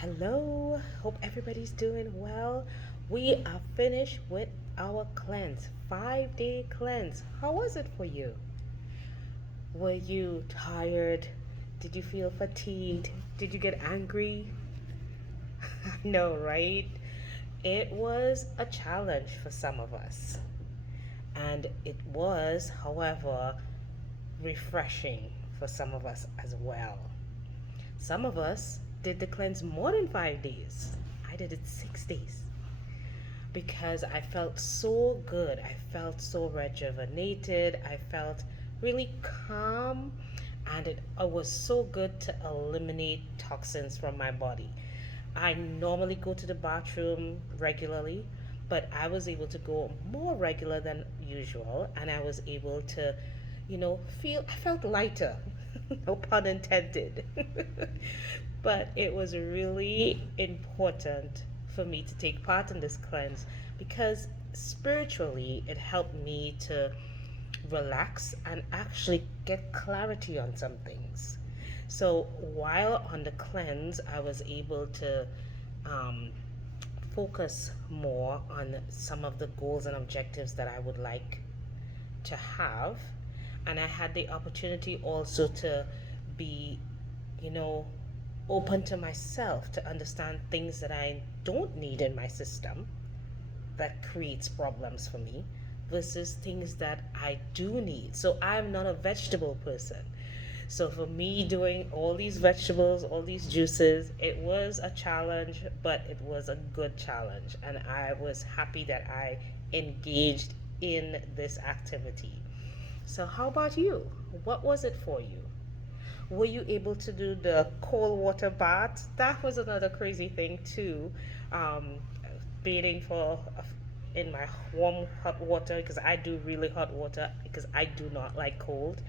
Hello, hope everybody's doing well. We are finished with our cleanse, 5 day cleanse. How was it for you? Were you tired? Did you feel fatigued? Did you get angry? No, right? It was a challenge for some of us, and it was, however, refreshing for some of us as well. Some of us did the cleanse more than 5 days. I did it 6 days because I felt so good. I felt so rejuvenated. I felt really calm, and it was so good to eliminate toxins from my body. I normally go to the bathroom regularly, but I was able to go more regular than usual, and I was able to, I felt lighter. No pun intended. But it was really important for me to take part in this cleanse because spiritually it helped me to relax and actually get clarity on some things. So while on the cleanse, I was able to um, focus more on some of the goals and objectives that I would like to have. And I had the opportunity also to be, you know, open to myself to understand things that I don't need in my system that creates problems for me versus things that I do need. So I'm not a vegetable person. So for me doing all these vegetables, all these juices, it was a challenge, but it was a good challenge. And I was happy that I engaged in this activity. So how about you? What was it for you? Were you able to do the cold water bath? That was another crazy thing too. Um, Bathing in my warm hot water because I do really hot water because I do not like cold.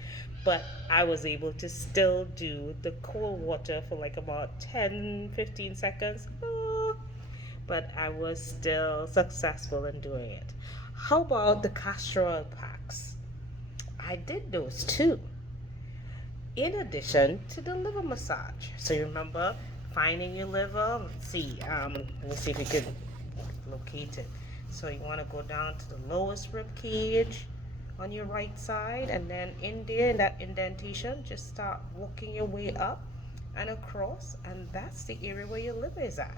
But I was able to still do the cold water for like about 10-15 seconds. But I was still successful in doing it. How about the castor oil packs? I did those too in addition to the liver massage. So you remember finding your liver? Let me see if you can locate it. So you want to go down to the lowest rib cage on your right side, and then in there, in that indentation, just start working your way up and across, and that's the area where your liver is at.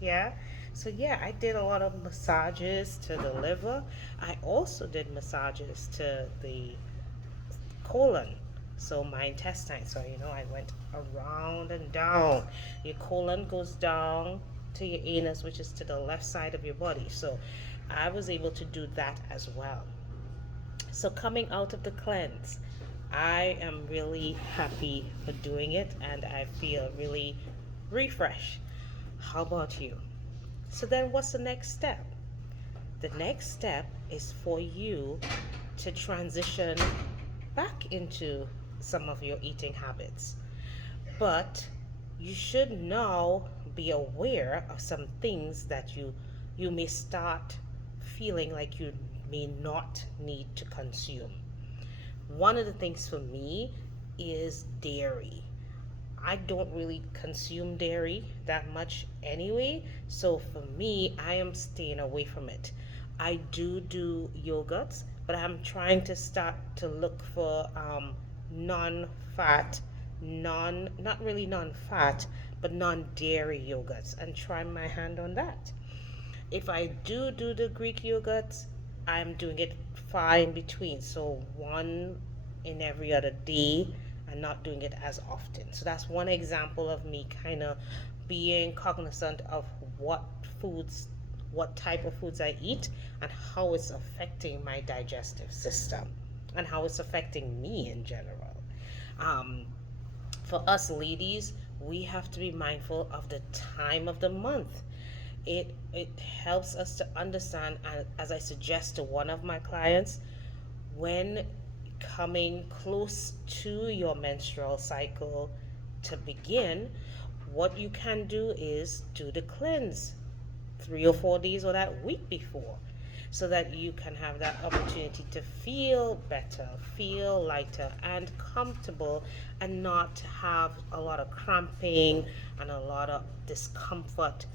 Yeah. So yeah, I did a lot of massages to the liver. I also did massages to the colon, so my intestine. So I went around and down. Your colon goes down to your anus, which is to the left side of your body. So I was able to do that as well. So coming out of the cleanse, I am really happy for doing it, and I feel really refreshed. How about you? So then what's the next step? The next step is for you to transition back into some of your eating habits. But you should now be aware of some things that you may start feeling like you may not need to consume. One of the things for me is dairy. I don't really consume dairy that much anyway, so for me, I am staying away from it. I do yogurts, but I'm trying to start to look for non-fat, not really non-fat, but non-dairy yogurts and try my hand on that. If I do the Greek yogurts, I'm doing it far in between. So one in every other day and not doing it as often. So that's one example of me kind of being cognizant of what foods, what type of foods I eat, and how it's affecting my digestive system and how it's affecting me in general. Um, for us ladies, we have to be mindful of the time of the month. It helps us to understand, as I suggest to one of my clients, when coming close to your menstrual cycle to begin, what you can do is do the cleanse 3 or 4 days or that week before. so that you can have that opportunity to feel better, feel lighter and comfortable, and not have a lot of cramping and a lot of discomfort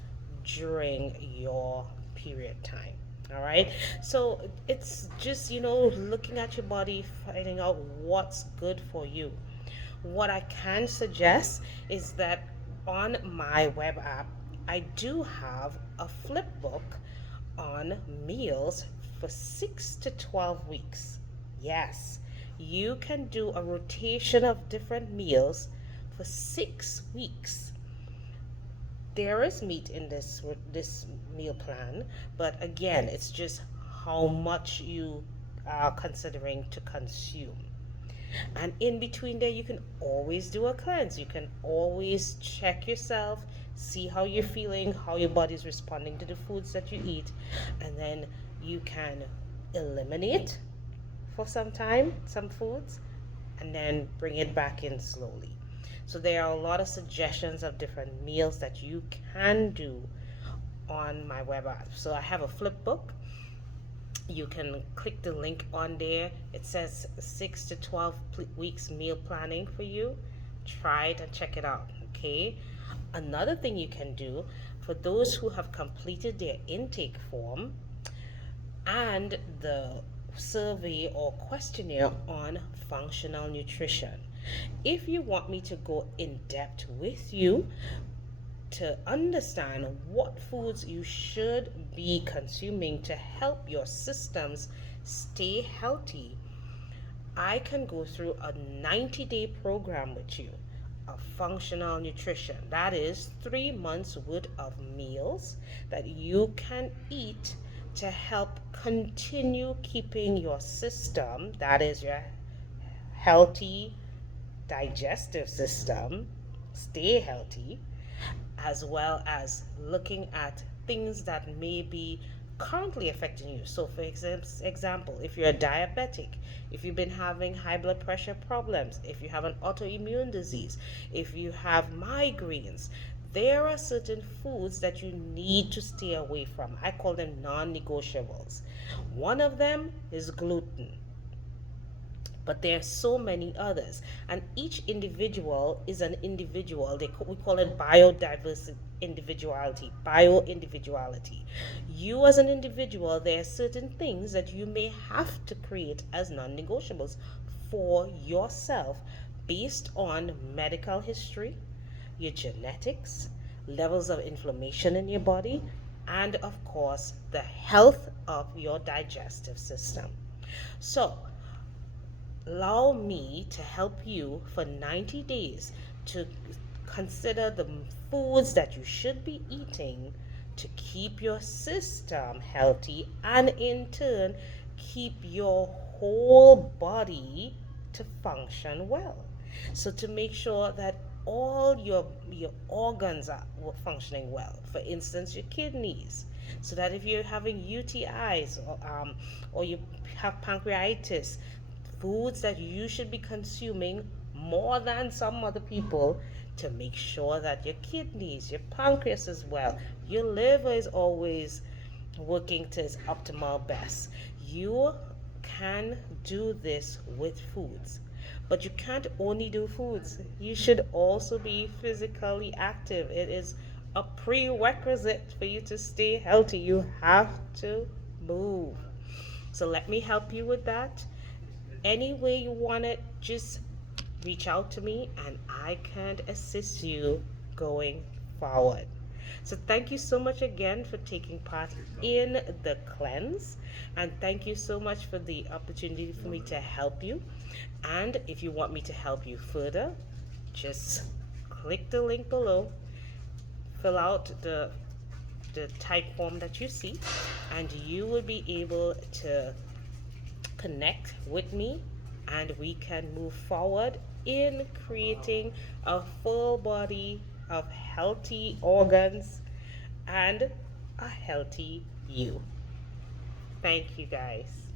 during your period time. All right, so it's just, looking at your body, finding out what's good for you. What I can suggest is that on my web app, I do have a flip book on meals for 6 to 12 weeks. Yes, you can do a rotation of different meals for 6 weeks. There is meat in this meal plan, but again, it's just how much you are considering to consume. And in between there, you can always do a cleanse. You can always check yourself, see how you're feeling, how your body's responding to the foods that you eat, and then you can eliminate for some time some foods and then bring it back in slowly. So there are a lot of suggestions of different meals that you can do on my web app. So I have a flip book. You can click the link on there. It says 6 to 12 weeks meal planning for you. Try it and check it out, okay? Another thing you can do for those who have completed their intake form and the survey or questionnaire on functional nutrition. If you want me to go in depth with you to understand what foods you should be consuming to help your systems stay healthy, I can go through a 90-day program with you of functional nutrition. That is 3 months worth of meals that you can eat to help continue keeping your system, that is your healthy digestive system, stay healthy, as well as looking at things that may be currently affecting you. So, for example, if you're a diabetic, if you've been having high blood pressure problems, if you have an autoimmune disease, if you have migraines, there are certain foods that you need to stay away from. I call them non negotiables. One of them is gluten, but there are so many others, and each individual is an individual. We call it biodiversity, bioindividuality. You as an individual, there are certain things that you may have to create as non-negotiables for yourself based on medical history, your genetics, levels of inflammation in your body, and of course the health of your digestive system. So allow me to help you for 90 days to consider the foods that you should be eating to keep your system healthy and in turn keep your whole body to function well. So to make sure that all your organs are functioning well. For instance, your kidneys, so that if you're having UTIs or you have pancreatitis, foods that you should be consuming more than some other people to make sure that your kidneys, your pancreas is well, your liver is always working to its optimal best. You can do this with foods. But you can't only do foods. You should also be physically active. It is a prerequisite for you to stay healthy. You have to move. So let me help you with that. Any way you want it, just reach out to me and I can assist you going forward. So thank you so much again for taking part in the cleanse, and thank you so much for the opportunity for me to help you. And if you want me to help you further, just click the link below, fill out the type form that you see, and you will be able to connect with me and we can move forward in creating a full body of healthy organs and a healthy you. Thank you guys.